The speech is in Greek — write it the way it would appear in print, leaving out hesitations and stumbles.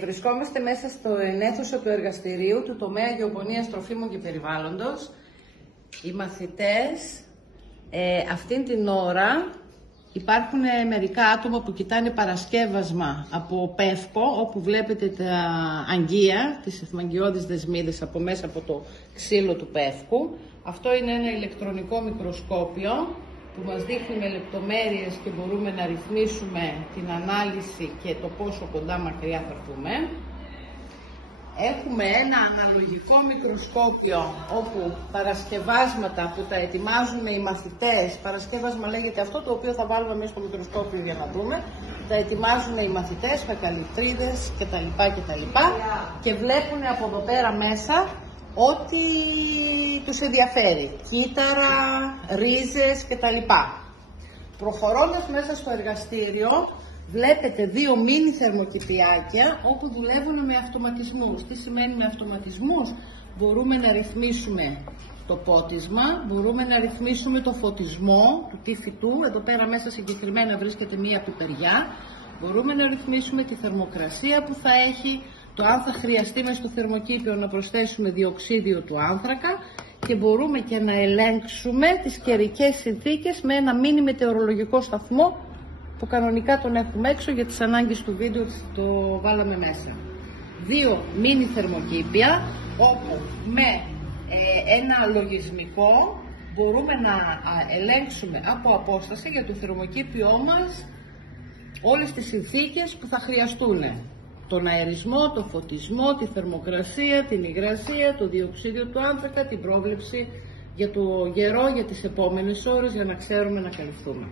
Βρισκόμαστε μέσα στο αίθουσα του εργαστηρίου του τομέα γεωπονίας τροφίμων και περιβάλλοντος. Οι μαθητές αυτήν την ώρα υπάρχουν μερικά άτομα που κοιτάνε παρασκεύασμα από πεύκο, όπου βλέπετε τα αγγεία, τις εθμαγγιώδεις δεσμίδες από μέσα από το ξύλο του πεύκου. Αυτό είναι ένα ηλεκτρονικό μικροσκόπιο που μας δείχνει με λεπτομέρειες και μπορούμε να ρυθμίσουμε την ανάλυση και το πόσο κοντά μακριά θα έρθουμε. Έχουμε ένα αναλογικό μικροσκόπιο όπου παρασκευάσματα που τα ετοιμάζουν οι μαθητές, παρασκεύασμα λέγεται αυτό το οποίο θα βάλουμε μέσα στο μικροσκόπιο για να δούμε, τα ετοιμάζουν οι μαθητές, φεκαλιπτρίδες κτλ. Και βλέπουν από εδώ πέρα μέσα ό,τι τους ενδιαφέρει, κύτταρα, ρίζες κτλ. Προχωρώντας μέσα στο εργαστήριο, βλέπετε δύο μίνι θερμοκηπιάκια όπου δουλεύουν με αυτοματισμούς. Τι σημαίνει με αυτοματισμούς? Μπορούμε να ρυθμίσουμε το πότισμα, μπορούμε να ρυθμίσουμε το φωτισμό του φυτού. Εδώ πέρα μέσα συγκεκριμένα βρίσκεται μία πιπεριά. Μπορούμε να ρυθμίσουμε τη θερμοκρασία που θα έχει, το αν θα χρειαστεί μες στο θερμοκήπιο να προσθέσουμε διοξίδιο του άνθρακα και μπορούμε και να ελέγξουμε τις καιρικές συνθήκες με ένα μίνι μετεωρολογικό σταθμό που κανονικά τον έχουμε έξω για τις ανάγκες του βίντεο, το βάλαμε μέσα. Δύο μίνι θερμοκήπια όπου με ένα λογισμικό μπορούμε να ελέγξουμε από απόσταση για το θερμοκήπιό μας όλες τις συνθήκες που θα χρειαστούν. Τον αερισμό, το φωτισμό, τη θερμοκρασία, την υγρασία, το διοξίδιο του άνθρακα, την πρόβλεψη για το καιρό, για τις επόμενες ώρες, για να ξέρουμε να καλυφθούμε.